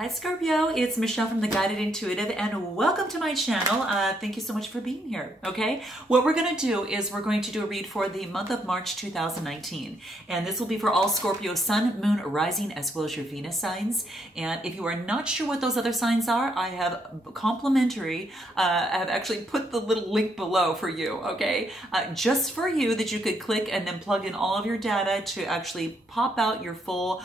Hi Scorpio, it's Michelle from The Guided Intuitive and welcome to my channel. Thank you so much for being here, okay? What we're going to do is we're going to do a read for the month of March 2019. And this will be for all Scorpio Sun, Moon, Rising, as well as your Venus signs. And if you are not sure what those other signs are, I have complimentary, I have actually put the little link below for you, okay? Just for you that you could click and then plug in all of your data to actually pop out your full,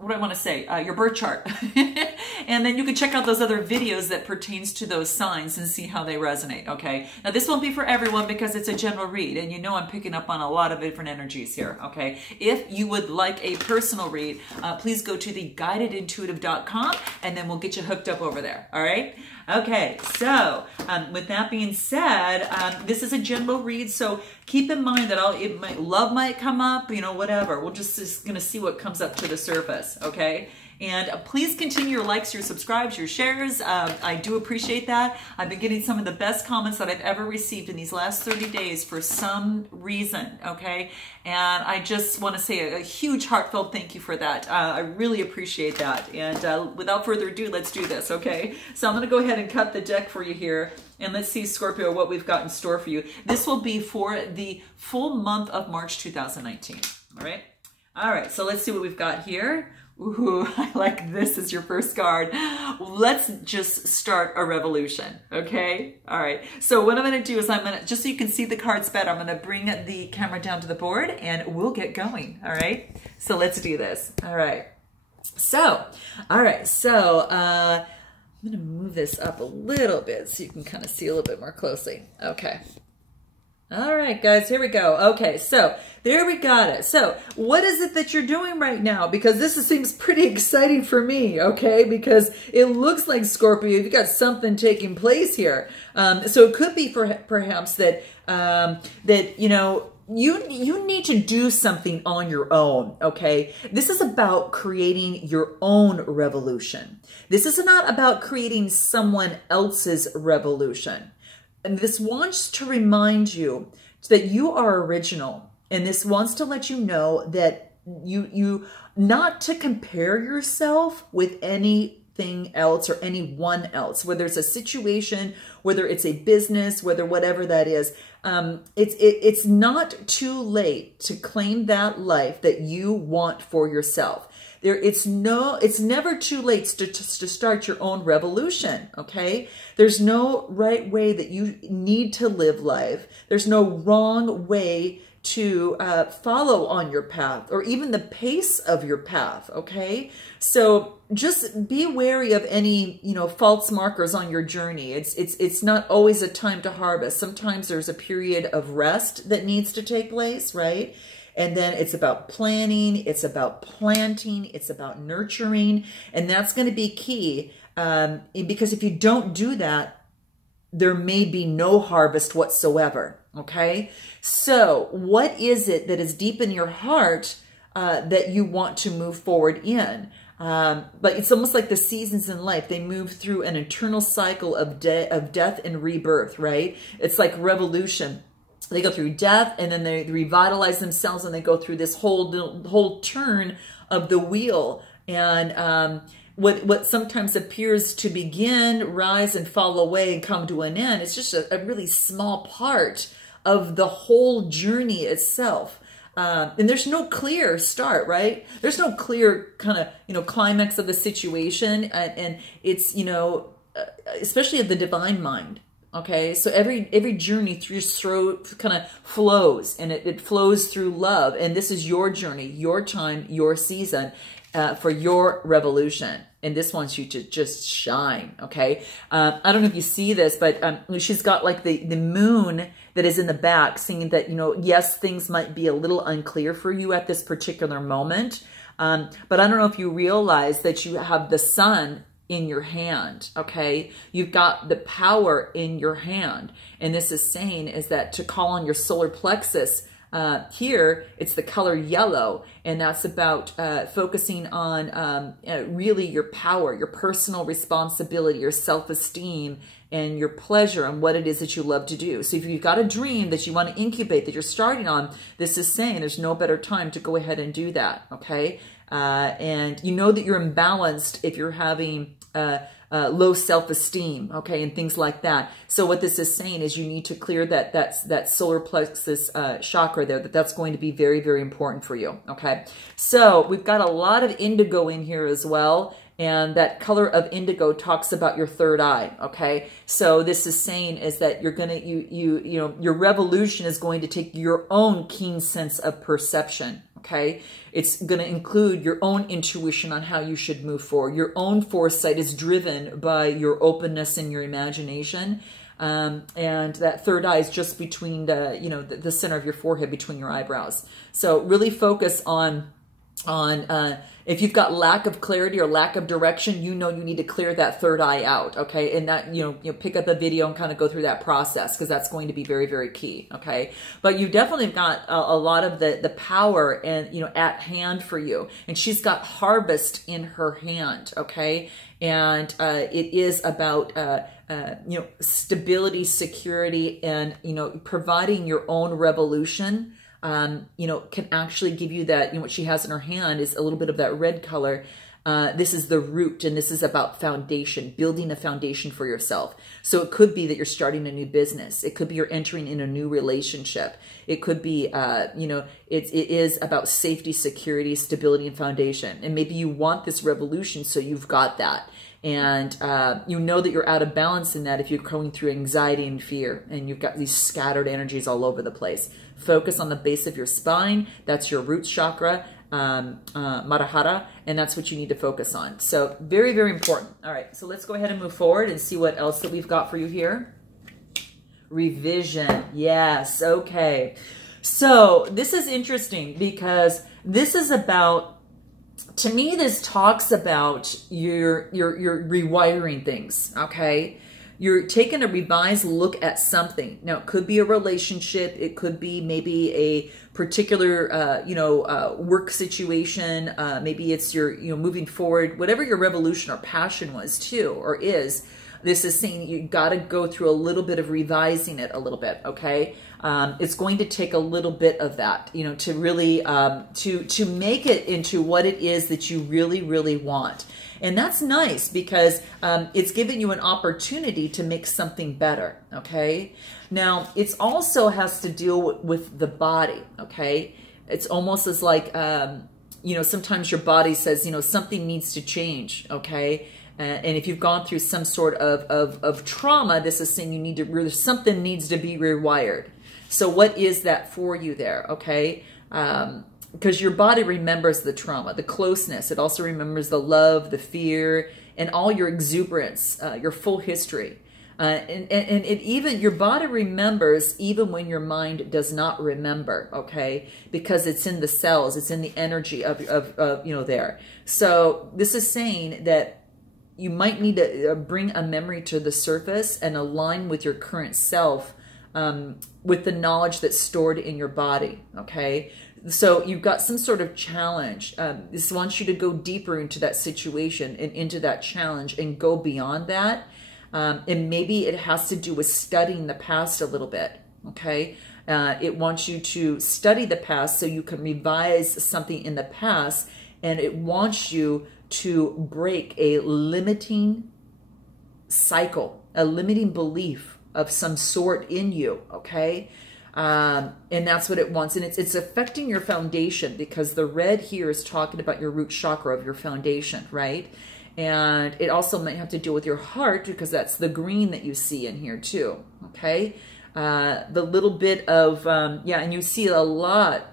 what do I want to say? Your birth chart. And then you can check out those other videos that pertains to those signs and see how they resonate, okay? Now this won't be for everyone because it's a general read and you know I'm picking up on a lot of different energies here, okay? If you would like a personal read, please go to theguidedintuitive.com and then we'll get you hooked up over there, all right? Okay, so with that being said, this is a general read, so keep in mind that love might come up, you know, whatever. We're just gonna see what comes up to the surface, okay? And please continue your likes, your subscribes, your shares. I do appreciate that. I've been getting some of the best comments that I've ever received in these last 30 days for some reason, okay? And I just want to say a huge heartfelt thank you for that. I really appreciate that. And without further ado, let's do this, okay? So I'm going to go ahead and cut the deck for you here. And let's see, Scorpio, what we've got in store for you. This will be for the full month of March 2019, all right? All right, so let's see what we've got here. Ooh, I like this as your first card. Let's just start a revolution, okay? All right, so what I'm gonna do is just so you can see the cards better, I'm gonna bring the camera down to the board and we'll get going, all right? So let's do this, all right. So, I'm gonna move this up a little bit so you can kind of see a little bit more closely, okay. All right, guys, here we go. Okay, so there we got it. So what is it that you're doing right now? Because this seems pretty exciting for me, okay? Because it looks like, Scorpio, you've got something taking place here. So it could be perhaps that, you know, you need to do something on your own, okay? This is about creating your own revolution. This is not about creating someone else's revolution. And this wants to remind you that you are original. And this wants to let you know that you not to compare yourself with anything else or anyone else, whether it's a situation, whether it's a business, whether whatever that is. It's not too late to claim that life that you want for yourself. It's never too late to start your own revolution, okay? There's no right way that you need to live life. There's no wrong way to follow on your path or even the pace of your path, okay? So just be wary of any, you know, false markers on your journey. It's not always a time to harvest. Sometimes there's a period of rest that needs to take place, right? And then it's about planning, it's about planting, it's about nurturing, and that's going to be key because if you don't do that, there may be no harvest whatsoever, okay? So what is it that is deep in your heart that you want to move forward in? But it's almost like the seasons in life. They move through an eternal cycle of death and rebirth, right? It's like revolution. They go through death and then they revitalize themselves and they go through this whole turn of the wheel. And what sometimes appears to begin, rise and fall away and come to an end, it's just a really small part of the whole journey itself. And there's no clear start, right? There's no clear kind of, you know, climax of the situation. And it's, you know, especially of the divine mind. Okay, so every journey through kind of flows, and it flows through love. And this is your journey, your time, your season for your revolution. And this wants you to just shine, okay? I don't know if you see this, but she's got like the moon that is in the back, saying that, you know, yes, things might be a little unclear for you at this particular moment. But I don't know if you realize that you have the sun in your hand, okay? You've got the power in your hand. And this is saying is that to call on your solar plexus, here, it's the color yellow. And that's about focusing on really your power, your personal responsibility, your self-esteem, and your pleasure and what it is that you love to do. So if you've got a dream that you want to incubate, that you're starting on, this is saying there's no better time to go ahead and do that, okay? And you know that you're imbalanced if you're having low self-esteem, okay, and things like that. So what this is saying is you need to clear that solar plexus chakra there, that's going to be very, very important for you, okay? So we've got a lot of indigo in here as well. And that color of indigo talks about your third eye, okay? So this is saying is that you're gonna, you know, your revolution is going to take your own keen sense of perception, okay? It's gonna include your own intuition on how you should move forward. Your own foresight is driven by your openness and your imagination. And that third eye is just between the, you know, the center of your forehead, between your eyebrows. So really focus on if you've got lack of clarity or lack of direction, you know you need to clear that third eye out, okay? And that, you know, pick up a video and kind of go through that process, because that's going to be very, very key, okay? But you definitely have got a lot of the power and, you know, at hand for you. And she's got harvest in her hand, okay? And it is about, you know, stability, security, and, you know, providing your own revolution. You know, can actually give you that, you know, what she has in her hand is a little bit of that red color. This is the root, and this is about foundation, building a foundation for yourself. So it could be that you're starting a new business. It could be you're entering in a new relationship. It could be, you know, it is about safety, security, stability, and foundation. And maybe you want this revolution, so you've got that. And you know that you're out of balance in that if you're going through anxiety and fear, and you've got these scattered energies all over the place. Focus on the base of your spine. That's your root chakra, Marahara, and that's what you need to focus on. So very, very important. All right, so let's go ahead and move forward and see what else that we've got for you here. Revision. Yes, okay. So this is interesting because this is about, to me, this talks about your rewiring things, okay? You're taking a revised look at something. Now, it could be a relationship. It could be maybe a particular, you know, work situation. Maybe it's your, you know, moving forward, whatever your revolution or passion was too, or is. This is saying you got to go through a little bit of revising it a little bit, okay? It's going to take a little bit of that, you know, to really, to make it into what it is that you really, really want. And that's nice because it's giving you an opportunity to make something better, okay? Now, it also has to deal with the body, okay? It's almost as like, you know, sometimes your body says, you know, something needs to change, okay? And if you've gone through some sort of trauma, this is saying you need to, something needs to be rewired. So what is that for you there, okay? Because your body remembers the trauma, the closeness. It also remembers the love, the fear, and all your exuberance, your full history. And it even, your body remembers even when your mind does not remember, okay? Because it's in the cells, it's in the energy of you know, there. So this is saying that you might need to bring a memory to the surface and align with your current self, with the knowledge that's stored in your body, okay? So you've got some sort of challenge. This wants you to go deeper into that situation and into that challenge and go beyond that. And maybe it has to do with studying the past a little bit, okay? It wants you to study the past so you can revise something in the past, and it wants you to break a limiting cycle, a limiting belief of some sort in you, okay? And that's what it wants. And it's affecting your foundation, because the red here is talking about your root chakra of your foundation, right? And it also might have to do with your heart, because that's the green that you see in here too, okay? The little bit of, yeah, and you see a lot,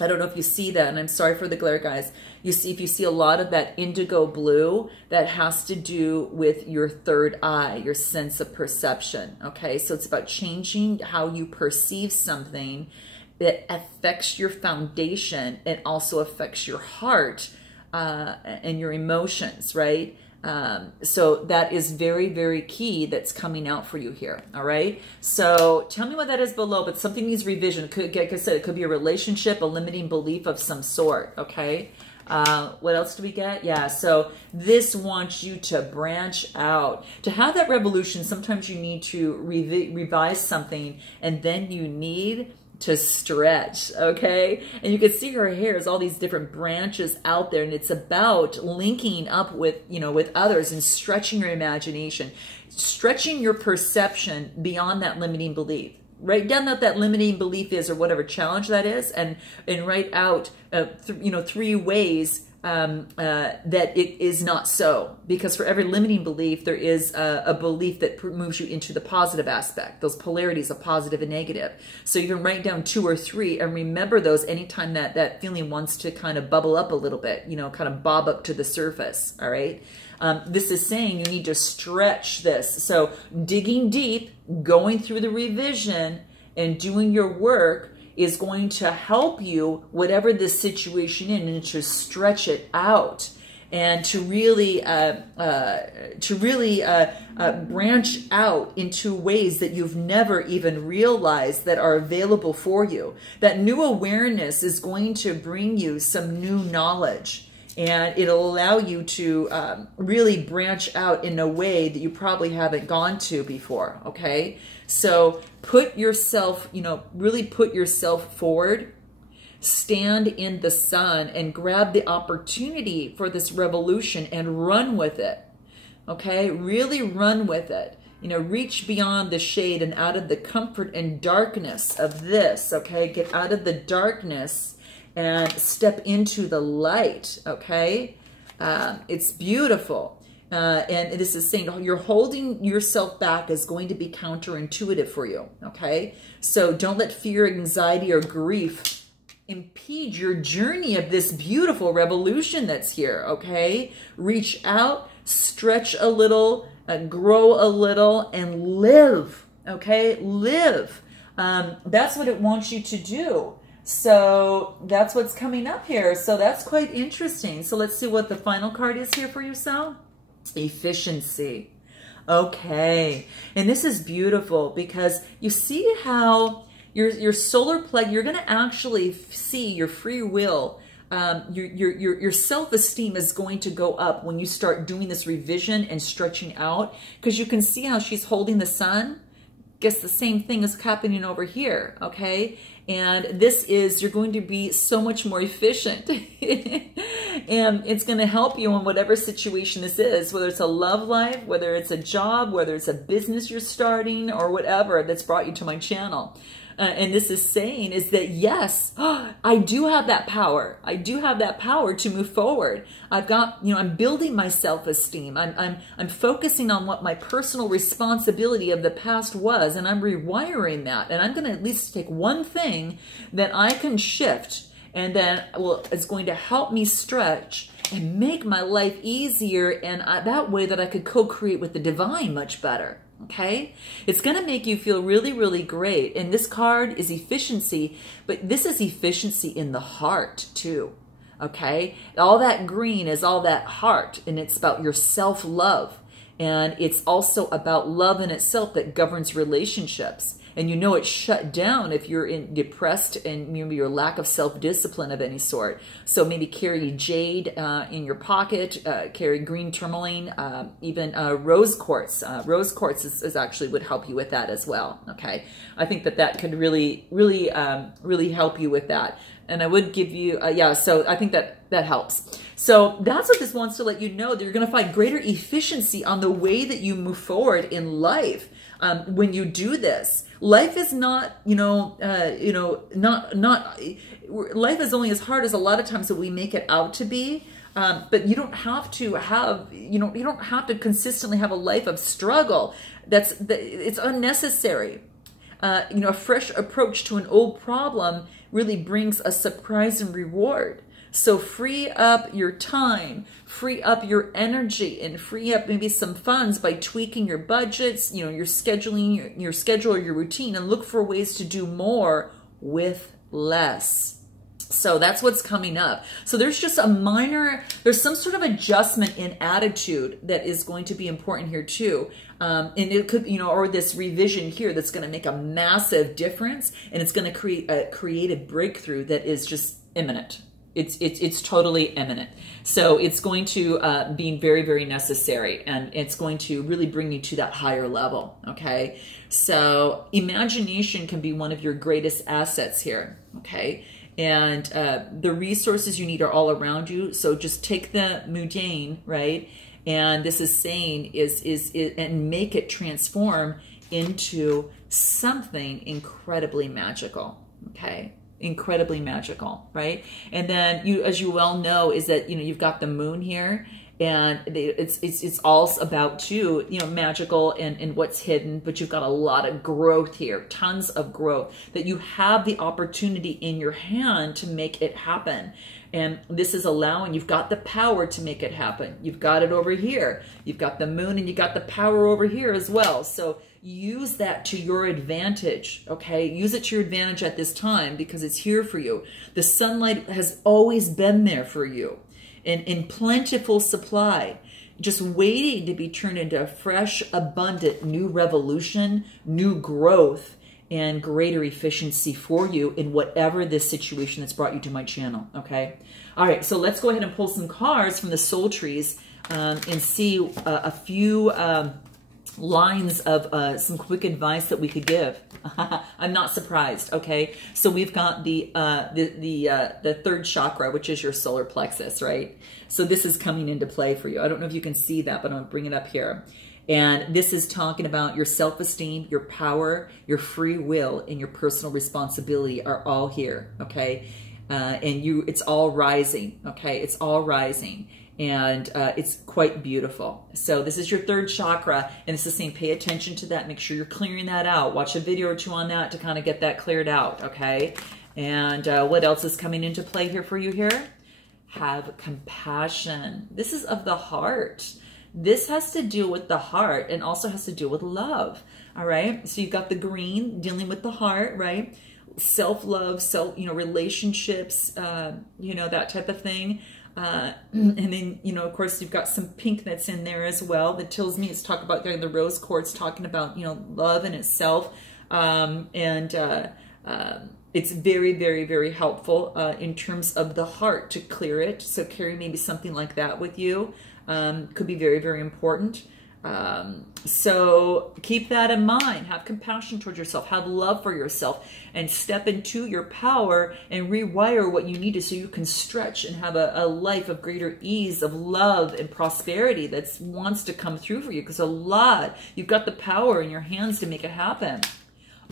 I don't know if you see that, and I'm sorry for the glare, guys. You see, if you see a lot of that indigo blue, that has to do with your third eye, your sense of perception, okay? So it's about changing how you perceive something that affects your foundation and also affects your heart and your emotions, right? So that is very, very key that's coming out for you here, all right? So tell me what that is below, but something needs revision. It could, like I said, it could be a relationship, a limiting belief of some sort, okay? What else do we get? Yeah, so this wants you to branch out. To have that revolution, sometimes you need to revise something, and then you need to stretch, okay? And you can see her hair is all these different branches out there, and it's about linking up with, you know, with others and stretching your imagination, stretching your perception beyond that limiting belief. Write down what that limiting belief is or whatever challenge that is, and write out, you know, 3 ways that it is not so. Because for every limiting belief, there is a belief that moves you into the positive aspect, those polarities of positive and negative. So you can write down 2 or 3 and remember those anytime that feeling wants to kind of bubble up a little bit, you know, kind of bob up to the surface, all right? This is saying you need to stretch this. So digging deep, going through the revision, and doing your work is going to help you, whatever this situation is, and to stretch it out and to really branch out into ways that you've never even realized that are available for you. That new awareness is going to bring you some new knowledge. And it'll allow you to really branch out in a way that you probably haven't gone to before, okay? So put yourself, you know, really put yourself forward, stand in the sun, and grab the opportunity for this revolution and run with it, okay? Really run with it. You know, reach beyond the shade and out of the comfort and darkness of this, okay? Get out of the darkness and step into the light, okay? It's beautiful. And this is saying you're holding yourself back is going to be counterintuitive for you, okay? So don't let fear, anxiety, or grief impede your journey of this beautiful revolution that's here, okay? Reach out, stretch a little, grow a little, and live, okay? Live. That's what it wants you to do. So that's what's coming up here. So that's quite interesting. So let's see what the final card is here for you, Sal. Efficiency. Okay. And this is beautiful because you see how your solar plexus, you're going to actually see your free will, your self-esteem is going to go up when you start doing this revision and stretching out, because you can see how she's holding the sun. Guess the same thing is happening over here, okay? And this is, you're going to be so much more efficient. And it's going to help you in whatever situation this is, whether it's a love life, whether it's a job, whether it's a business you're starting, or whatever that's brought you to my channel. And this is saying is that, yes, I do have that power. I do have that power to move forward. I've got, you know, I'm building my self-esteem. I'm focusing on what my personal responsibility of the past was, and I'm rewiring that. And I'm going to at least take one thing that I can shift, and then, well, it's going to help me stretch and make my life easier, and that way that I could co-create with the divine much better. Okay, it's going to make you feel really, really great. And this card is efficiency, but this is efficiency in the heart too. Okay, all that green is all that heart, and it's about your self-love. And it's also about love in itself that governs relationships. And you know it's shut down if you're depressed and maybe your lack of self-discipline of any sort. So maybe carry jade in your pocket, carry green tourmaline, even rose quartz. Rose quartz is actually would help you with that as well. Okay, I think that could really help you with that. And I would give you, yeah, so I think that helps. So that's what this wants to let you know, that you're going to find greater efficiency on the way that you move forward in life when you do this. Life is not, life is only as hard as a lot of times that we make it out to be. But you don't have to have, you don't have to consistently have a life of struggle. It's unnecessary. A fresh approach to an old problem really brings a surprise and reward. So free up your time, free up your energy, and free up maybe some funds by tweaking your budgets, your scheduling, your schedule, or your routine, and look for ways to do more with less. So that's what's coming up. So there's just there's some sort of adjustment in attitude that is going to be important here too. And it could, or this revision here that's going to make a massive difference, and it's going to create a creative breakthrough that is just imminent. It's totally imminent. So it's going to be very, very necessary, and it's going to really bring you to that higher level. Okay. So imagination can be one of your greatest assets here. Okay. And the resources you need are all around you. So just take the mundane, right? And this is saying and make it transform into something incredibly magical. Okay. Incredibly magical, right? And then you, as you well know, is that, you know, you've got the moon here, and it's all about too, you know, magical and what's hidden, but you've got a lot of growth here, tons of growth, that you have the opportunity in your hand to make it happen. And this is allowing, you've got the power to make it happen. You've got it over here. You've got the moon, and you got the power over here as well. So use that to your advantage, okay? Use it to your advantage at this time, because it's here for you. The sunlight has always been there for you in plentiful supply, just waiting to be turned into a fresh, abundant, new revolution, new growth, and greater efficiency for you in whatever this situation that's brought you to my channel, okay? All right, so let's go ahead and pull some cards from the soul trees and see a few lines of some quick advice that we could give. I'm not surprised, okay? So we've got the third chakra, which is your solar plexus, right? So this is coming into play for you. I don't know if you can see that, but I'm gonna bring it up here. And this is talking about your self-esteem, your power, your free will, and your personal responsibility are all here, okay? And it's all rising, okay? It's all rising. And it's quite beautiful. So this is your third chakra, and it's the same. Pay attention to that. Make sure you're clearing that out. Watch a video or two on that to kind of get that cleared out, okay? And what else is coming into play here for you here? Have compassion. This is of the heart. This has to do with the heart, and also has to do with love, all right? So you've got the green dealing with the heart, right? Self-love, relationships, that type of thing. And then, of course, you've got some pink that's in there as well that tells me it's talking about the rose quartz, talking about, love in itself. It's very, very, very helpful in terms of the heart to clear it. So carry maybe something like that with you. Could be very, very important. So keep that in mind. Have compassion towards yourself. Have love for yourself, and step into your power and rewire what you need to, so you can stretch and have a life of greater ease, of love and prosperity that wants to come through for you, because you've got the power in your hands to make it happen.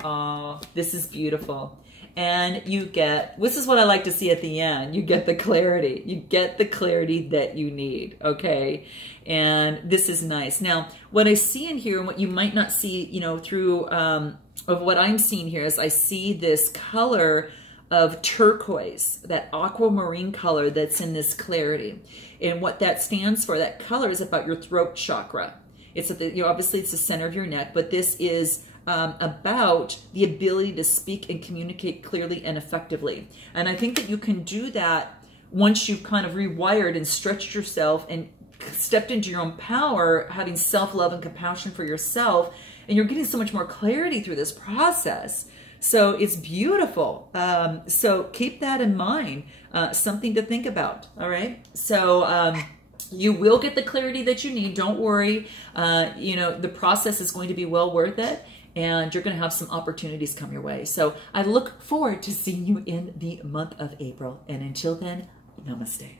Oh, this is beautiful. And this is what I like to see at the end. You get the clarity. You get the clarity that you need, okay? And this is nice. Now, what I see in here, and what you might not see, through of what I'm seeing here, is I see this color of turquoise, that aquamarine color that's in this clarity. And what that stands for, that color is about your throat chakra. It's at obviously it's the center of your neck, but this is about the ability to speak and communicate clearly and effectively. And I think that you can do that once you've kind of rewired and stretched yourself and stepped into your own power, having self-love and compassion for yourself, and you're getting so much more clarity through this process. So it's beautiful. So keep that in mind, something to think about, all right? So you will get the clarity that you need. Don't worry. The process is going to be well worth it, and you're going to have some opportunities come your way. So I look forward to seeing you in the month of April. And until then, namaste.